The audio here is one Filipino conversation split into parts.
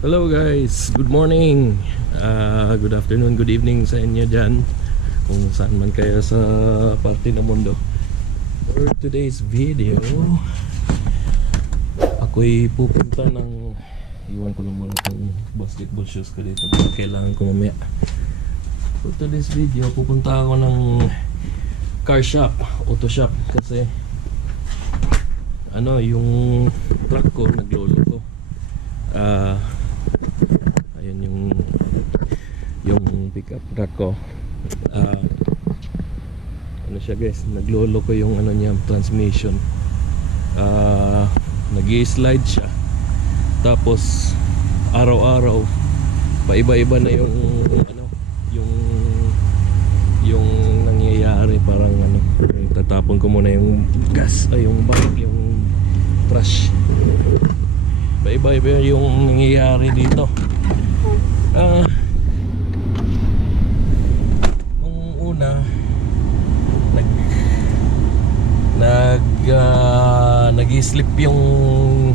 Hello guys, good morning, good afternoon, good evening sa inyo dyan kung saan man kayo sa parte ng mundo. For today's video, ako'y pupunta ng iwan ko lang muna itong basketball shoes ko dito, kailangan ko mamaya. For today's video, pupunta ako ng car shop, auto shop, kasi yung truck ko naglolo ko. Ayan yung pickup truck ko. Siya guys, naglolo ko yung niya, transmission. Nag-i-slide siya. Tapos araw-araw paiba-iba na yung nangyayari, parang tatapon ko muna yung gas, yung bike, yung trash. Iba-iba yung nangyayari dito. Nung una nag-slip yung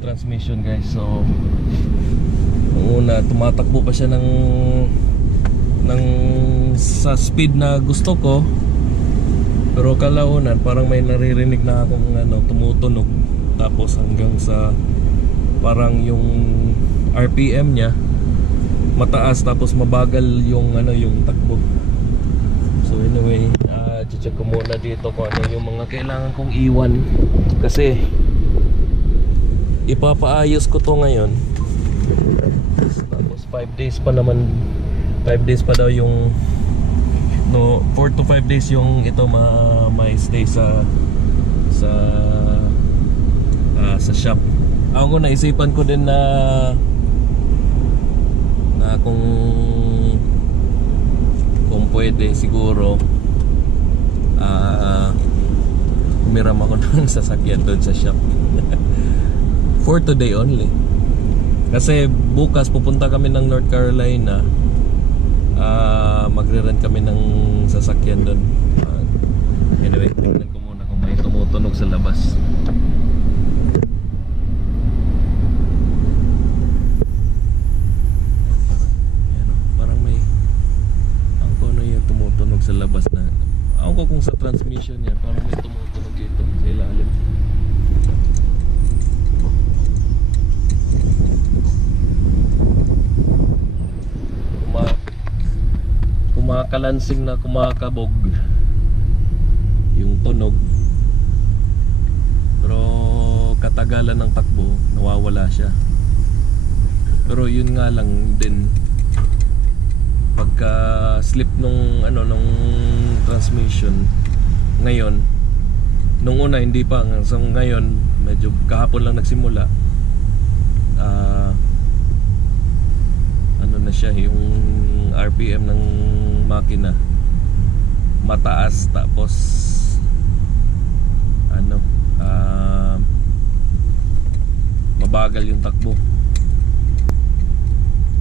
transmission guys. So nung una tumatakbo pa siya ng sa speed na gusto ko, pero kalaunan parang may naririnig na akong tumutunog. Tapos hanggang sa parang yung RPM niya mataas, tapos mabagal yung takbo. So anyway, check ko muna dito kung ano yung mga kailangan kong iwan, kasi ipapaayos ko to ngayon. Tapos 5 days pa naman, 5 days pa daw yung 4 to 5 days yung ito may stay sa shop. Ako naisipan ko din na kung pwede siguro umiram ako ng sasakyan doon sa shop for today only, kasi bukas pupunta kami ng North Carolina. Magre-rent kami ng sasakyan doon. Anyway, tingnan ko muna kung may tumutunog sa labas. Parang may yung tumutunog sa labas na. Ako kung sa transmission niya, parang may tumutunog dito sa ilalim. Kumakalansing na kumakabog yung tunog, pero katagalan ng takbo nawawala siya. Pero yun nga lang din, pagka slip nung transmission ngayon, nung una hindi pa, so ngayon medyo kahapon lang nagsimula. Na siya, yung RPM ng makina mataas, tapos mabagal yung takbo.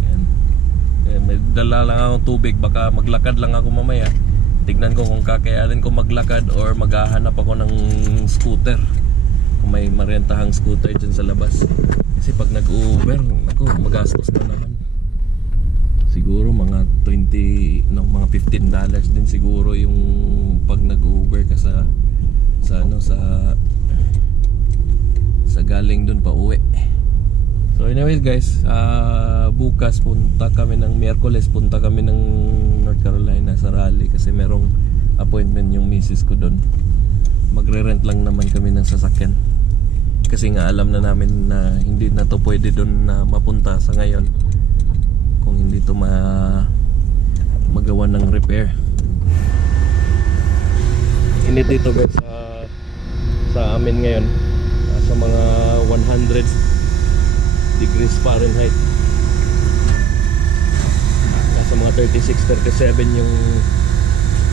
Yan. May dala lang akong tubig, baka maglakad lang ako mamaya. Tignan ko kung kakayanin ko maglakad or maghahanap ako ng scooter, kung may marentahang scooter dyan sa labas. Kasi pag nag-Uber, magastos na naman. Siguro mga mga $15 din siguro yung pag nag-Uber ka sa galing dun pa uwi. So anyways guys, bukas punta kami ng Miyerkules, punta kami ng North Carolina sa Raleigh, kasi merong appointment yung misis ko dun. Magre-rent lang naman kami ng sasakyan, kasi nga alam na namin na hindi na to pwede dun na mapunta sa ngayon kung hindi to magawa ng repair. Init dito guys sa amin ngayon, sa mga 100 degrees Fahrenheit, nasa mga 36-37 yung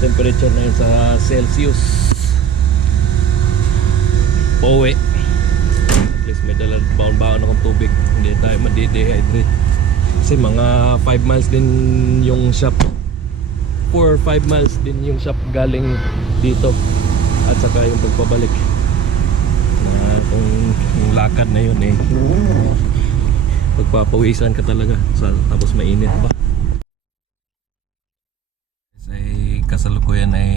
temperature na yun sa Celsius. Pauwi, at least may dala baon-baon akong tubig, hindi tayo madi-dehydrate. Kasi mga 5 miles din yung shop, 4 or 5 miles din yung shop galing dito, at saka yung pagpabalik. Na kung yung lakad na yun pagpapawisan ka talaga tapos mainit pa. Ay kasalukuyan ay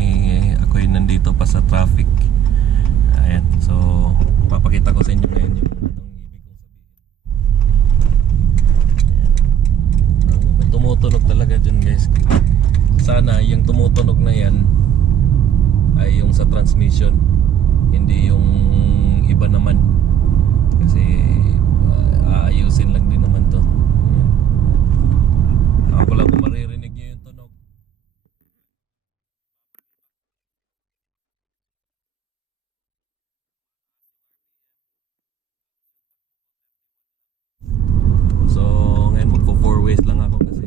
ako ay nandito pa sa traffic. Ayan, so papakita ko sa inyo ngayon yung anong ibig kong sabihin. May tumutunog talaga dyan guys. Sana yung tumutunog na yan ay yung sa transmission, hindi yung iba naman, kasi aayusin lang din naman to. Ako lang kung maririnig nyo yung tunog. So ngayon magpo 4 ways lang ako kasi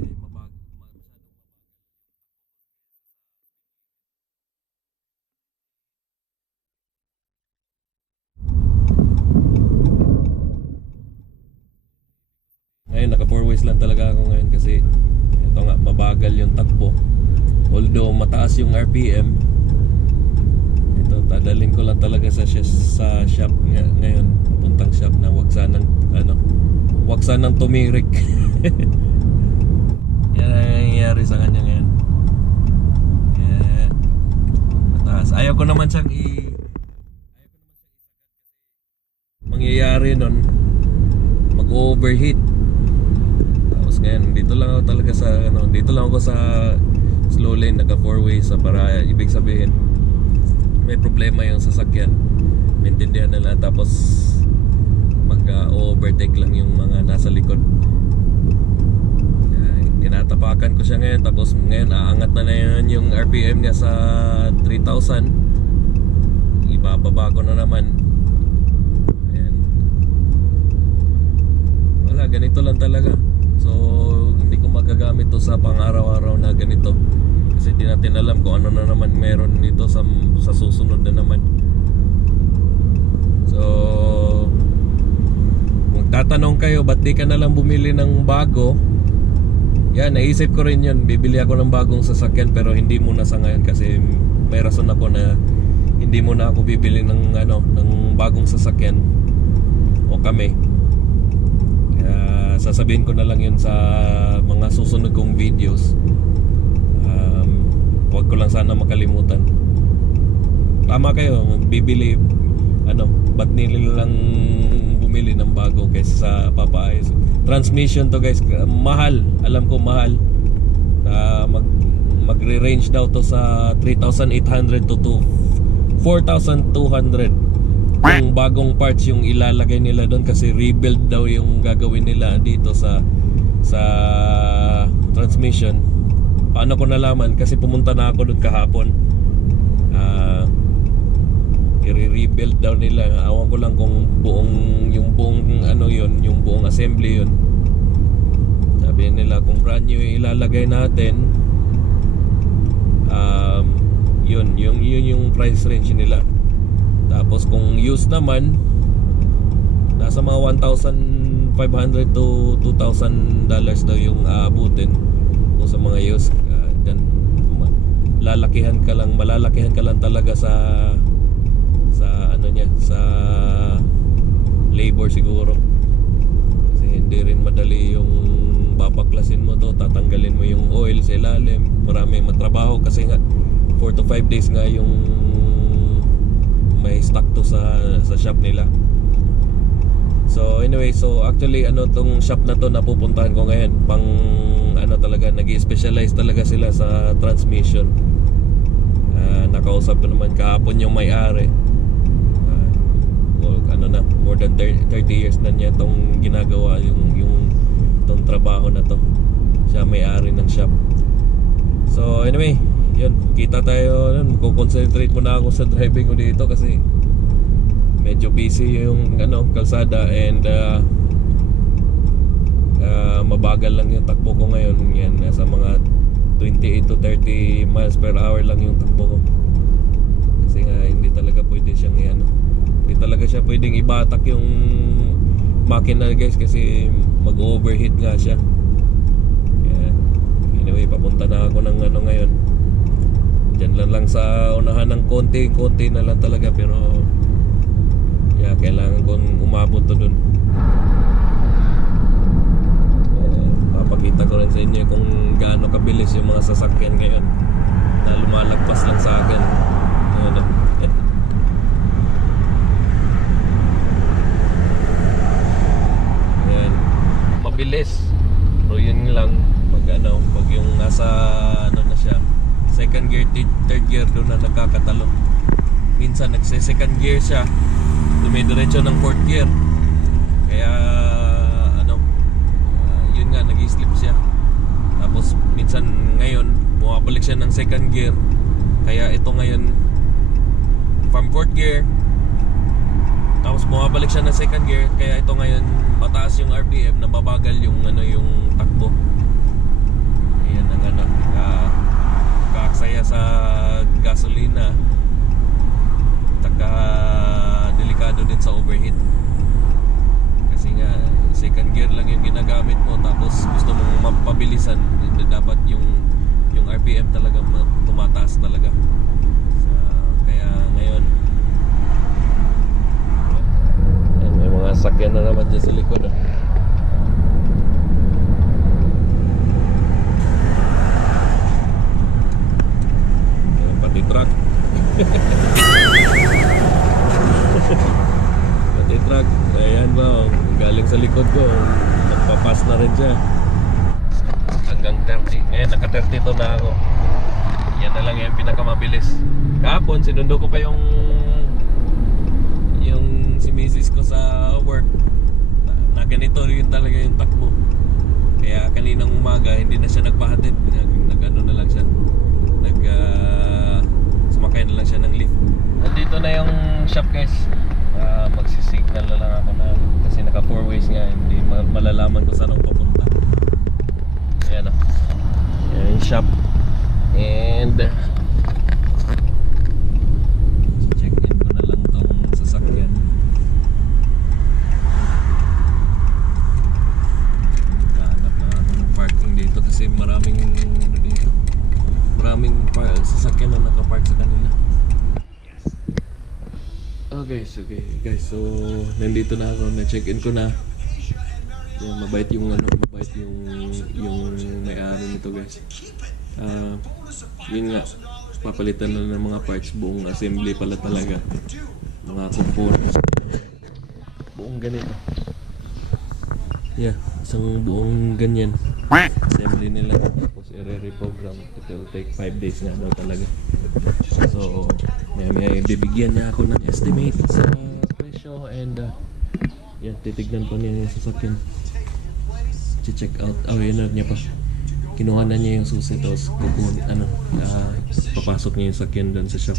ngayon naka 4 ways lang talaga ako ngayon kasi ito nga mabagal yung takbo, although mataas yung RPM. Ito tadalin ko lang talaga sa shop ngayon, papuntang shop na wag sanang tumirik. Yan ang nangyayari sa kanya ngayon. Yan. Mataas. Ayaw ko naman siyang mangyayari nun mag-overheat. Tapos ngayon dito lang ako talaga sa dito lang ako sa slow lane, naka 4 ways para ibig sabihin may problema yung sasakyan, maintindihan nila, tapos mag-overtake lang yung mga nasa likod. Tinatapakan ko siya ngayon, tapos ngayon aangat na yun yung RPM niya sa 3,000. Ibababa ko na naman. Ayan. Wala, ganito lang talaga. So hindi ko magagamit to sa pang-araw-araw na ganito, kasi di natin alam kung ano na naman meron nito sa susunod na naman. So kung tatanong kayo ba't di ka na lang bumili ng bago, yan, naisip ko rin yun. Bibili ako ng bagong sasakyan, pero hindi muna sa ngayon kasi may rason ako na hindi muna ako bibili ng ng bagong sasakyan o kami. Sasabihin ko na lang yun sa mga susunod kong videos. Huwag ko lang sana makalimutan. Tama kayo, bibili ba't nila lang bumili ng bago kaysa sa papaayos. Transmission to guys, mahal. Alam ko mahal. Magre-range daw to sa 3,800 to 4,200. Yung bagong parts yung ilalagay nila doon, kasi rebuild daw yung gagawin nila dito sa transmission. Paano ko nalaman? Kasi pumunta na ako doon kahapon. I-rebuild daw nila. Awan ko lang kung yung buong assembly yun. Sabi nila kung brand new ilalagay natin, yun yung price range nila. Tapos kung used naman, nasa mga 1,500 to 2,000 dollars daw yung aabutin kung sa mga used. Malalakihan ka lang talaga sa labor siguro, kasi hindi rin madali yung babaklasin mo to, tatanggalin mo yung oil sa ilalim, marami matrabaho kasi nga 4 to 5 days nga yung may stock to sa shop nila. So anyway, so actually tong shop na to napupuntahan ko ngayon, pang talaga nag-specialize talaga sila sa transmission. Nakausap ko naman kahapon yung may-ari. More than 30 years na niya itong ginagawa, yung itong trabaho na to. Siya may-ari ng shop. So anyway, yun, kita tayo. Concentrate muna ako sa driving ko dito kasi medyo busy yung kalsada, and mabagal lang yung takbo ko ngayon. Yan, nasa mga 28 to 30 miles per hour lang yung takbo ko, kasi nga hindi talaga pwede siyang hindi talaga siya pwedeng ibatak yung makina guys, kasi mag-overheat nga siya. Yan. Anyway, papunta na ako ng ngayon. Diyan lang sa unahan ng konti na lang talaga, pero Kaya kailangan kong umabot to dun. Papakita ko rin sa inyo kung gaano kabilis yung mga sasakyan ngayon na lumalagpas lang sa akin. Ayan. Ayan. Mabilis. Pero yun lang, pag yung nasa na siya, second gear, third gear, doon na nagkakatalo. Minsan nagse-second gear siya, dumidiretso ng fourth gear. Kaya yun nga, nag-slip siya. Tapos minsan ngayon bumabalik siya ng second gear. Kaya ito ngayon from fourth gear, tapos bumabalik siya ng second gear. Kaya ito ngayon mataas yung RPM, nababagal yung yung takbo. Ayan ang kaaksaya sa gasolina, taka delikado din sa overheat. Kasi nga second gear lang yung ginagamit mo, tapos gusto mong mapabilisan, dapat yung RPM talaga tumataas talaga. Kaya ngayon may mga sakyan na naman dyan sa likod. Ayan, pati truck. Pati truck. Ayan ba, galing sa likod ko, nagpapas na rin siya hanggang 30. Ngayon naka 32 na ako. Yan na lang yung pinakamabilis. Kahapon sinundo ko pa yung si misis ko sa work na ganito rin talaga yung takbo. Kaya kaninang umaga hindi na siya nagpahatid, nag-ano na lang siya, sumakay na lang siya ng lift. Nandito na yung shop, guys. Magsisignal na lang ako na, kasi naka 4 ways nga, hindi malalaman kung saan ako papunta. Ayan o, ayan yung shop. And check in ko na lang tong sasakyan. Hanap na parking dito kasi maraming sasakyan na nakapark sa kanila. Okay guys, so nandito na ako, na-check-in ko na. Yan, mabait yung may-ari nito, guys. Yun nga, papalitan na ng mga parts, buong assembly pala talaga. Mga components. Buong ganito. Yeah, isang buong ganyan. Assembly nila, tapos i-reprogram. It will take 5 days nga daw talaga. So may bibigyan niya ako ng estimate sa presyo, and yan, titignan pa niya yung sasakyan, check out. Yun na niya pa, kinuha na niya yung susi, tapos papasok niya yung sasakyan doon sa shop.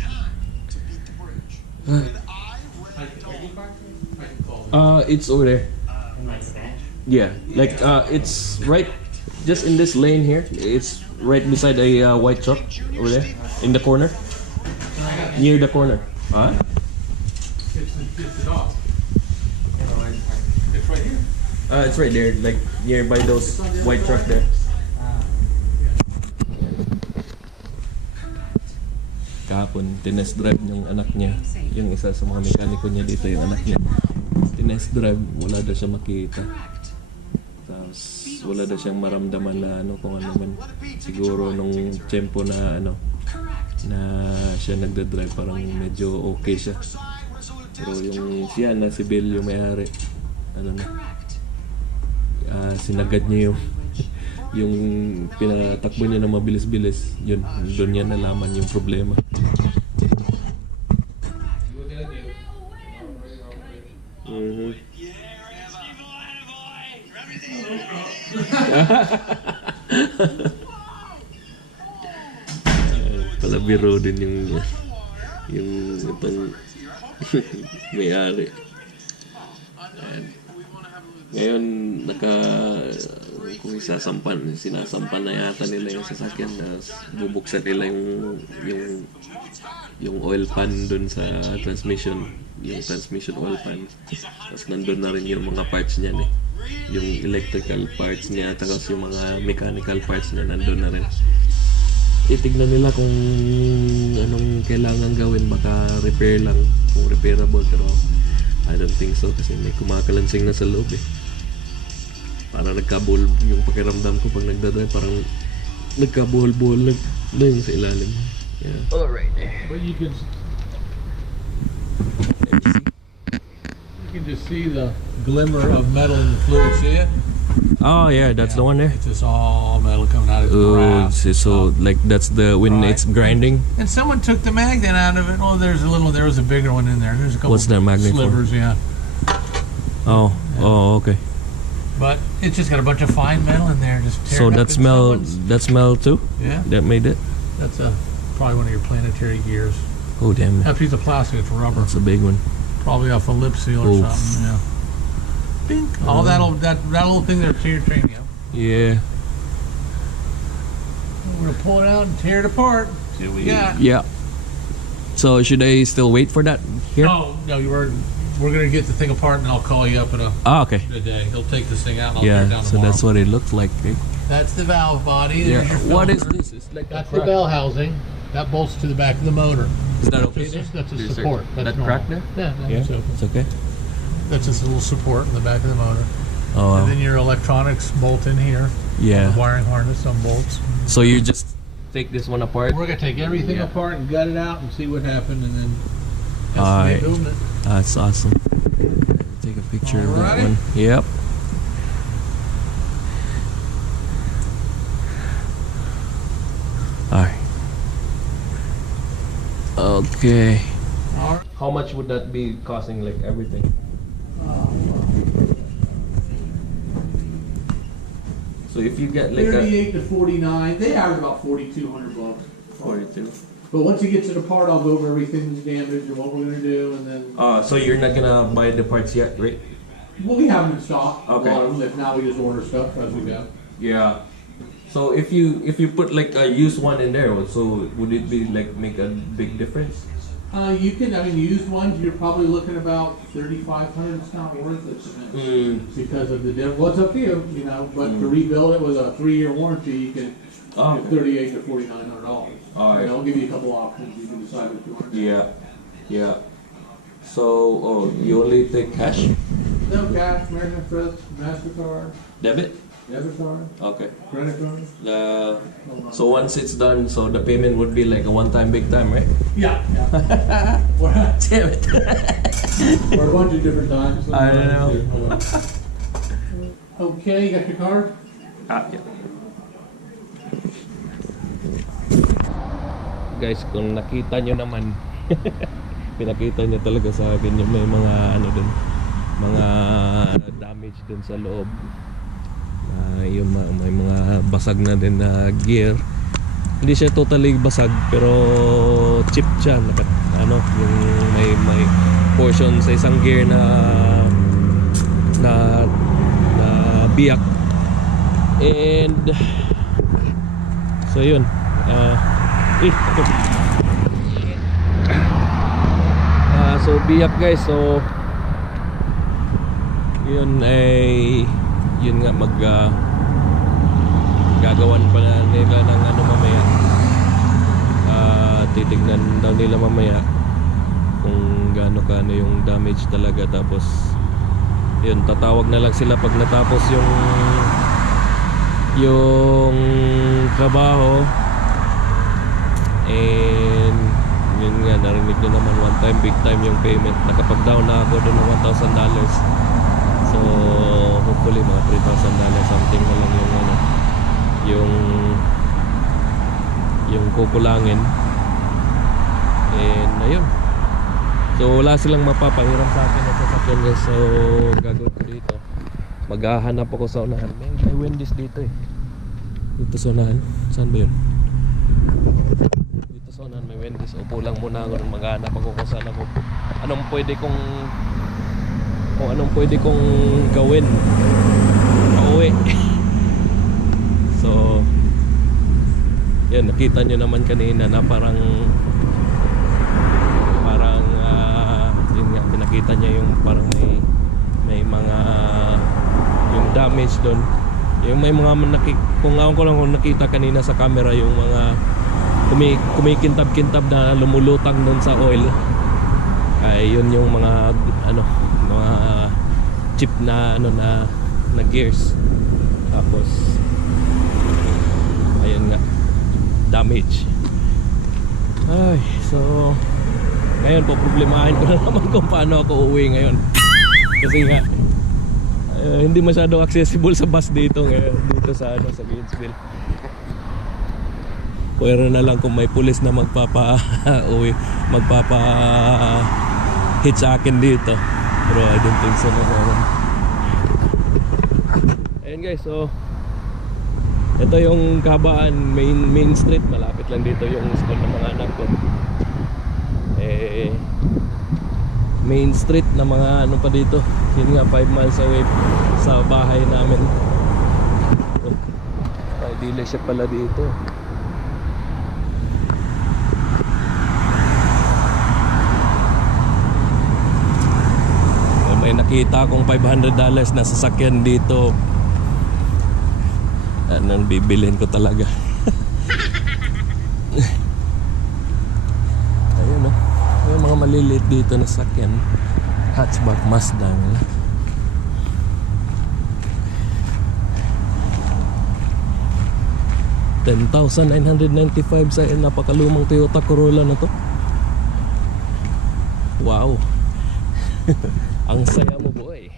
It's over there. Yeah, like it's right just in this lane here. It's right beside a white truck over there in the corner. Near the corner. Huh? It's off. It's right here. It's right there, like nearby those white truck there. Kahapon, tinest drive yung anak niya. Yung isa sa mga mekaniko niya dito, yung anak niya. Tinest drive, wala daw siya makita. Tapos wala daw siyang maramdaman na kung ano man. Siguro nung tempo na na siya nagdadrive, parang medyo okay siya. Pero yung siya na si Bill, yung may-ari, sinagad niya yung pinatakbo niya na mabilis-bilis. Yun, doon niya nalaman yung problema. Pala biro din yung itong may-ari. Ngayon kung sinasampan na yata nila yung sasakyan, na bubuksan nila yung oil pan dun sa transmission, yung transmission oil pan. Tapos nandun na rin yung mga parts niya yung electrical parts niya, tapos yung mga mechanical parts niya nandun na rin. Itignan nila kung anong kailangan gawin, baka repair lang, kung repairable. Pero I don't think so kasi may kumakalansing na sa loob eh. Para nagkabuhol yung pakiramdam ko pag nagdadrive, parang nagkabuhol-buhol na yung sa ilalim. Yeah. Alright. But you can just see the glimmer of metal in the fluid. See it? Oh yeah, that's the one there. It's just all metal coming out of the Oh, brass. so like that's the when Right. it's grinding. And someone took the magnet out of it. Oh, there was a bigger one in there. There's a couple What's that magnet for? slivers, yeah. Oh, oh, okay. But it's just got a bunch of fine metal in there. Just So tearing up that in smell, someone's- that smell too. Yeah, That made it. that's probably one of your planetary gears. Oh damn, That piece of plastic, it's rubber. that's a big one. Probably off a lip seal or Oof. something. Yeah. Bink. All that little thing there to your training. Yeah, We're gonna pull it out and tear it apart. See what we got. yeah. So should I still wait for that here? No, we're gonna get the thing apart and I'll call you up in Ah, okay. a day. He'll take this thing out and I'll tear it Yeah, down so tomorrow. that's what it looks like. Eh? That's the valve body. Yeah. There's your What is filter. this? It's like That's a the crack. bell housing. That bolts to the back of the motor. Is that okay? That's a Is there- support. That's that normal. crack there? Yeah, Yeah, that's okay. it's okay. That's just a little support in the back of the motor. Oh, And then your electronics bolt in here. yeah. The wiring harness, some bolts. So you just take this one apart. We're gonna take everything Yeah. apart and gut it out and see what happened, and then Alright. estimate movement. That's awesome. Take a picture of that Alrighty. one. Yep. Alright. Okay. All right. How much would that be costing, like everything? So if you get like a 38 to 49. They average about 4,200 bucks. 42. But once you get to the part, I'll go over everything that's damaged and what we're gonna do, and then So you're not gonna buy the parts yet, right? well, we have them in stock. Okay. A lot of them. If now we just order stuff as we go. Yeah. So if you put like a used one in there, so would it be like make a big difference? You can. I mean, used ones, you're probably looking about 3,500. It's not worth it to me. Because of the difference. Well, it's up to you, you know. But to rebuild it with a 3-year warranty, you can Oh, get 38 to 4,900 dollars. Alright. I'll give you a couple options. You can decide what you want. Yeah, yeah. So, you only take cash? No cash, American Express, Mastercard, Debit? debit card, Okay. credit card. So once it's done, so the payment would be like a one-time, big time, right? Yeah. Yeah. We're Damn it. a bunch of different times. I don't know. Okay, you got your card? Yeah. Guys, kung nakita nyo naman, pinakita niya talaga sa akin yung may mga ano dun, mga damage dun sa loob. Yung may mga basag na din na gear. Hindi siya totally basag pero chip siya, ano, yung may portion sa isang gear na biyak. And so yun. So biyak guys, so yun ay yun nga gagawan pa na nila ng ano mamaya. Titignan daw nila mamaya kung gaano yung damage talaga, tapos yun tatawag na lang sila pag natapos yung trabaho. And yun nga, narinig nyo naman, one time big time yung payment. Nakapag-down na ako doon ng $1,000. So hopefully mga $3,000 something na lang yung ano, yung kukulangin. And ayun, so wala silang mapapahiram sa akin na sasakyan guys. So gagawin ko dito, maghahanap ako sa unahan. May Wendy's dito eh. Dito sa unahan, saan ba yun? Dito sa unahan may Wendy's. Upo lang muna ako, maghahanap ako kung saan ako, anong pwede kong gawin pauwi. So yan, nakita nyo naman kanina na parang yun nga, pinakita niya yung parang may mga yung damage doon, yung may mga kung ako lang kung nakita kanina sa camera, yung mga kumikintab-kintab na lumulutang doon sa oil, ay yun yung mga ano, mga chip na ano na gears. Tapos ayun nga, damage. Ay, so ngayon po problemahin ko na naman kung paano ako uuwi ngayon. Kasi nga hindi masyado accessible sa bus dito ngayon, dito sa ano, sa Gainesville. Pero na lang kung may pulis na magpapa-uwi, magpapa-hit sa akin dito. Pero I don't think so na meron. Ayun guys, so ito yung Kahabaan main street. Malapit lang dito yung school ng mga anak ko. Main street na mga ano pa dito. Yun nga, 5 miles away sa bahay namin. May dealership pala dito. May nakita akong $500 na sasakyan dito. Anong bibilhin ko talaga. Ayun o. May mga maliliit dito na sasakyan. Hatchback Mustang. 10,995 sa napakalumang Toyota Corolla na to. Wow. Ang saya mo, boy.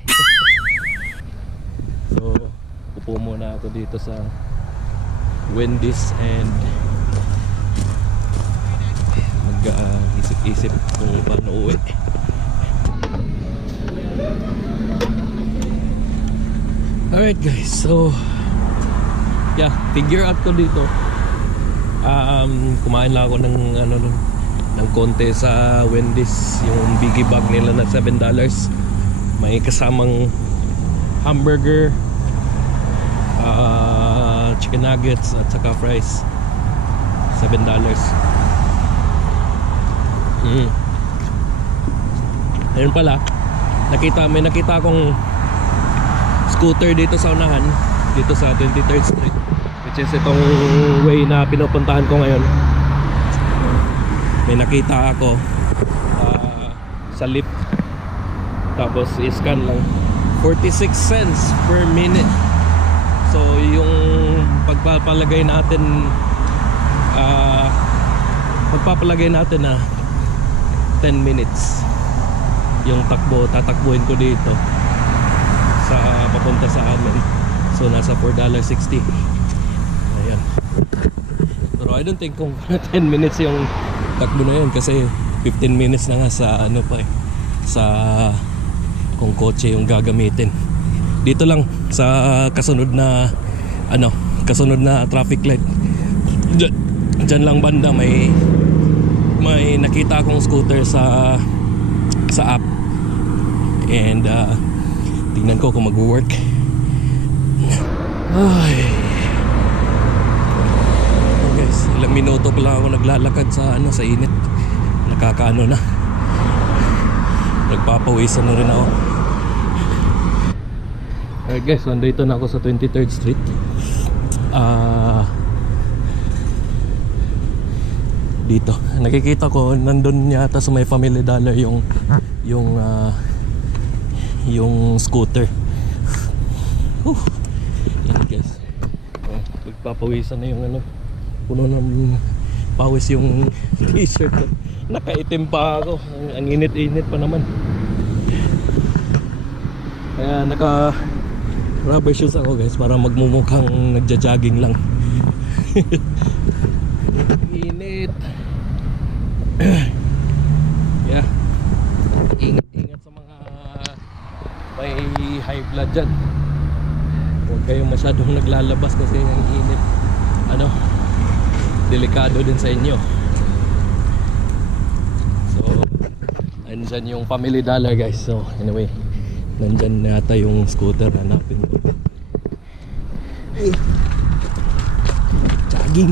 So, upo muna ako dito sa Wendy's and mag-isip-isip kung paano uwi. Alright guys, so yeah, figure out ko dito. Kumain lang ako ng ano nun, ng konti sa Wendy's, yung biggie bag nila na $7. May kasamang hamburger, chicken nuggets at saka fries. $7. Ayun pala, may nakita akong scooter dito sa unahan, dito sa 23rd Street, which is itong way na pinupuntahan ko ngayon. May nakita ako sa lift, tapos i-scan lang 46 cents per minute. So yung pagpapalagay natin na 10 minutes yung tatakbuhin ko dito sa papunta sa amin. So nasa $4.60. Ayan. Pero I don't think kung 10 minutes yung takbo na yun, kasi 15 minutes na nga sa ano pa sa kung kotse yung gagamitin. Dito lang sa kasunod na traffic light. Diyan lang banda may nakita akong scooter sa app. And tingnan ko kung mag-work. Ay. Guys, ilang minuto pa lang ako naglalakad sa init. Nakakaano na. Nagpapawisan na rin ako. Alright guys, nandito na ako sa 23rd Street. Dito. Nakikita ko nandun yata sa may Family Dollar yung scooter. Yan guys. Nagpapawisan na yung puno ng pawis yung t-shirt. Nakaitim pa ako. Ang init-init pa naman. Kaya naka rubber shoes ako guys, para magmumukhang nagja-jogging lang. Init. Yeah. Ingat sa mga may high blood dyan. Huwag kayong masyadong naglalabas kasi ang init. Delikado din sa inyo. So andyan yung Family Dollar guys. So anyway, nandyan yata yung scooter. Hanapin ko. Jogging.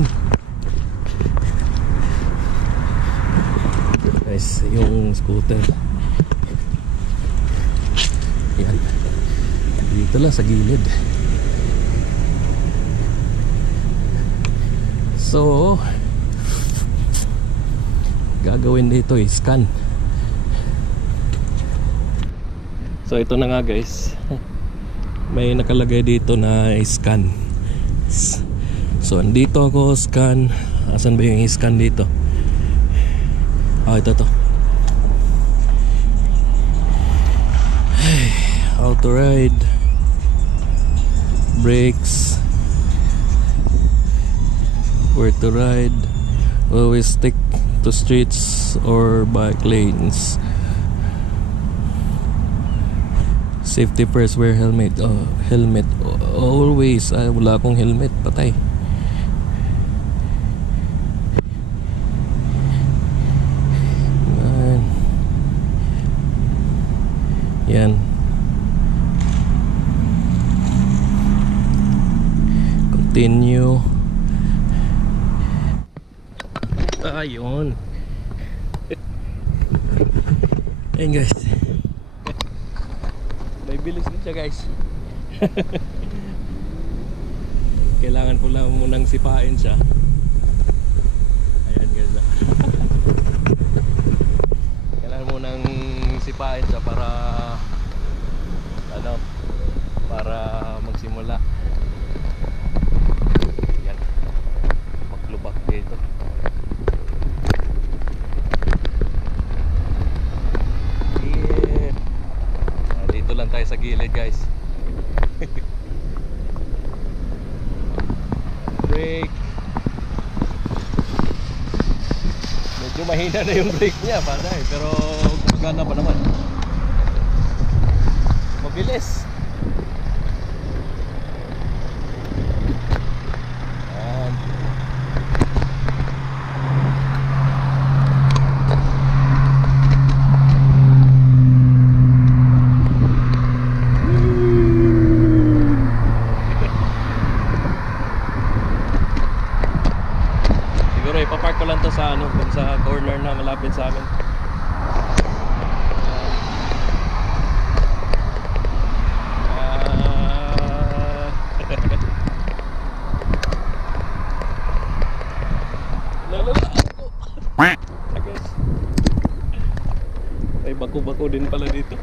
Guys, yung scooter. Yan. Dito lang sa gilid. So gagawin dito scan. So ito na nga guys. May nakalagay dito na scan. So andito ako, scan. Asan ba yung scan dito? Ito to. Auto ride, brakes, where to ride, always stick to streets or bike lanes, safety first, wear helmet. Helmet always. Wala akong helmet, patay. Yan. Continue. Ayun. Ayun guys. May bilis din siya guys. Kailangan ko lang munang sipain siya. Ayan guys. Kailangan munang sipain siya para para magsimula. Yan. Maglubak dito. Yeah. Dito lang tayo sa gilid guys. Brake. Medyo mahina na yung brake niya, patay, pero gumagana pa naman. Mabilis. Siguro ipapark ko lang to sa dun sa corner na malapit sa amin. May bako-bako din pala dito.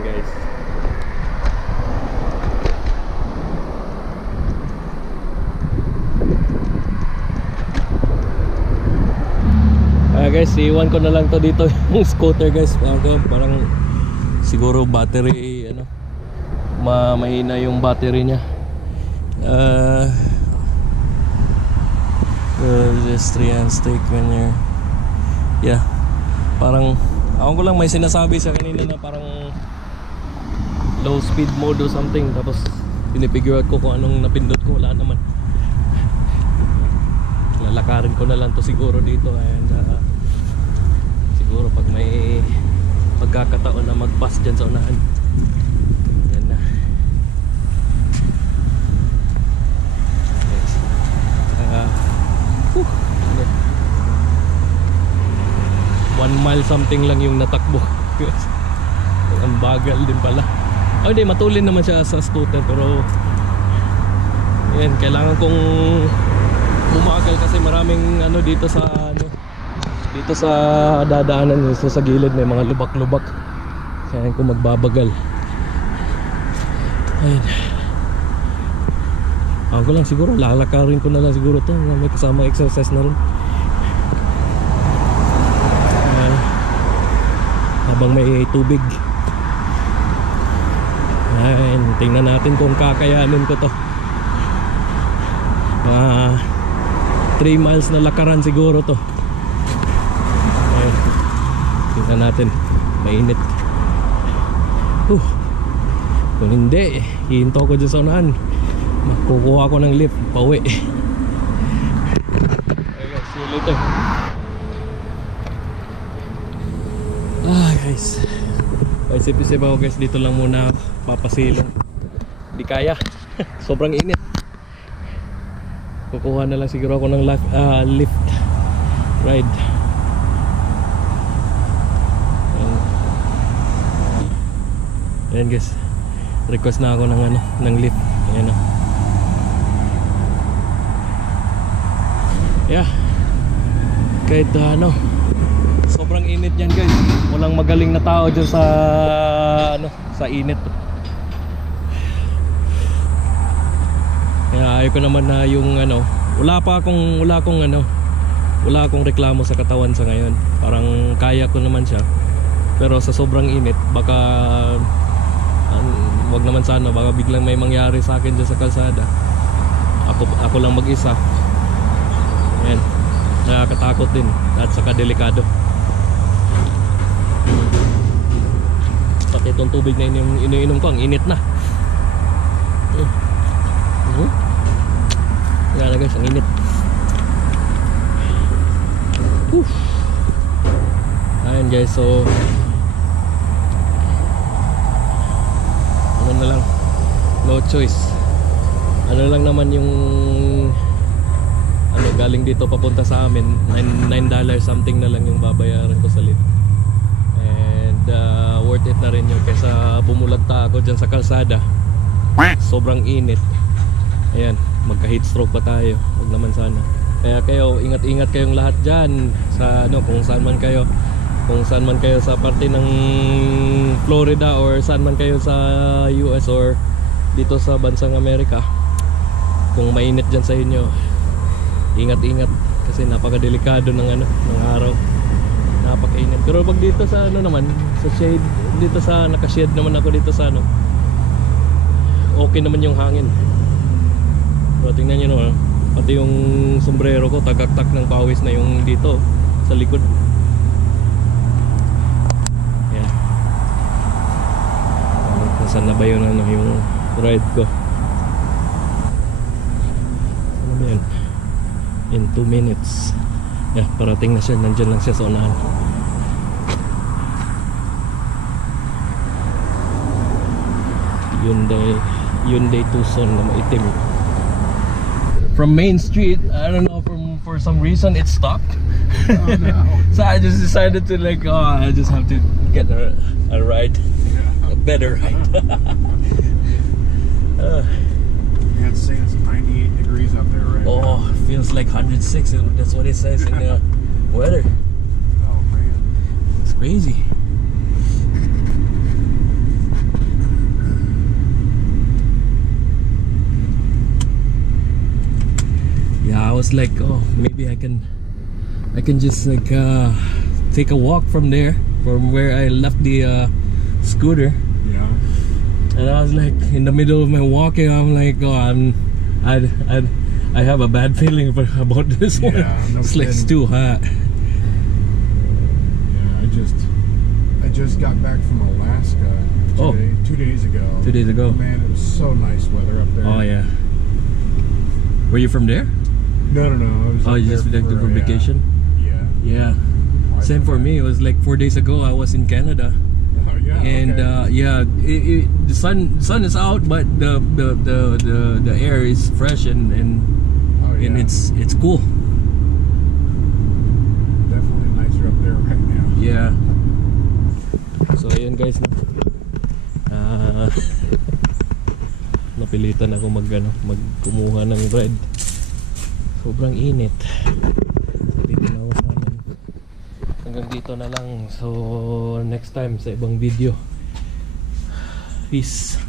Guys. Guys, iwan ko na lang to dito yung scooter guys. Parang siguro battery mahina yung battery niya. Pedestrian stake when you're parang ako ko lang may sinasabi siya kanina na parang low speed mode or something, tapos pinipigure out ko kung anong napindot ko, wala naman. Lalakarin ko na lang to siguro dito, and siguro pag may pagkakataon na mag-pass dyan sa unahan. Yan na. 1 mile something lang yung natakbo. Ang bagal din pala. Hindi, matulin naman siya sa scooter, pero yan, kailangan kong bumagal kasi maraming dito sa dito sa dadaanan, so sa gilid may mga lubak-lubak. Kailangan ko magbabagal. Ayun. Ako lang siguro, lalakarin ko na lang siguro to. May kasama exercise na rin. Habang may tubig. Ayun, tingnan natin kung kakayanin ko to. 3 miles na lakaran siguro to. Ayun, tingnan natin. Mainit. Kung hindi, hihinto ko dyan sa unahan. Kukuha ko ng lift pauwi. Okay guys, see you later. Guys, isip-isip ako guys, dito lang muna papasilong. Di kaya. Sobrang init. Kukuha na lang siguro ako ng lift ride. Ayan guys, request na ako ng lift. Ayan na. Yeah, Kahit ano, sobrang init yan guys. Walang magaling na tao dyan sa ano, sa init. Kaya ayaw ko naman na yung ano, wala akong reklamo sa katawan sa ngayon. Parang kaya ko naman siya. Pero sa sobrang init, baka wag naman sana, baka biglang may mangyari sa akin dyan sa kalsada. Ako lang mag-isa. Ayan, nakakatakot din at saka delikado. Pati itong tubig na iniinom ko, ang init na. Yan na guys, ang init. Ayan guys, so ano na lang, no choice. Ano lang naman yung ano, galing dito papunta sa amin, $9 something na lang yung babayaran ko sa lift. And worth it na rin yun kaysa bumulagta ako dyan sa kalsada. Sobrang init. Ayan, magka heat stroke pa tayo. Huwag naman sana. Kaya kayo, ingat-ingat kayong lahat dyan sa ano, kung saan man kayo sa parte ng Florida or saan man kayo sa US or dito sa bansang Amerika. Kung mainit dyan sa inyo, ingat-ingat kasi napakadelikado ng ano, ng araw. Napakainit. Pero pag dito sa ano naman, sa shade, dito sa naka-shade naman ako dito sa ano, okay naman yung hangin. Pero tingnan nyo naman, pati yung sombrero ko tagaktak ng pawis na yung dito sa likod. Yan. Nasaan na ba yun ano, yung ride ko? Ano ba yan? In 2 minutes. Yeah, parating na siya. Nandyan lang siya sa unahan. Hyundai Tucson na maitim. From Main Street, I don't know, for some reason it stopped. Oh, no. So I just decided to like, I just have to get a ride, a better ride. Yeah, it's saying it's 98 degrees up there right now. Oh, feels like 106. That's what it says in the weather. Oh man. It's crazy. Yeah, I was like, oh, maybe I can just like take a walk from there, from where I left the scooter. Yeah. And I was like, in the middle of my walking, I'm like, oh, I have a bad feeling about this one. Yeah, no It's like it's too kidding. hot. Yeah, I just got back from Alaska Oh. 2 days ago. 2 days ago. Man, it was so nice weather up there. Oh yeah. Were you from there? No. I was Oh, up you there just went for vacation? Yeah. Yeah. Same for me. It was like 4 days ago. I was in Canada. Oh yeah. And okay. yeah, the sun is out, but the air is fresh and Oh, yeah. it's cool. Definitely nicer up there right now. Yeah. So ayun guys, napilitan ako magkumuha ng ride. Sobrang init. Sabitin ako sa amin. Hanggang dito na lang. So next time sa ibang video. Peace.